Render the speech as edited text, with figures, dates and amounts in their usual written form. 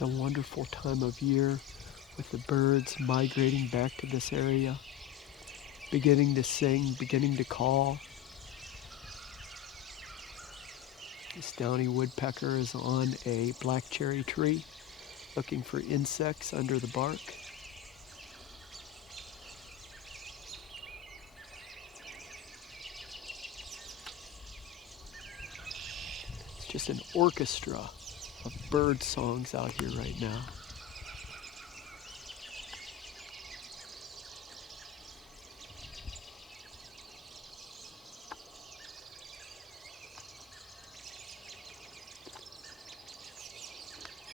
is a wonderful time of year with the birds migrating back to this area, beginning to sing, beginning to call. This Downy Woodpecker is on a black cherry tree looking for insects under the bark. It's just an orchestra of bird songs out here right now.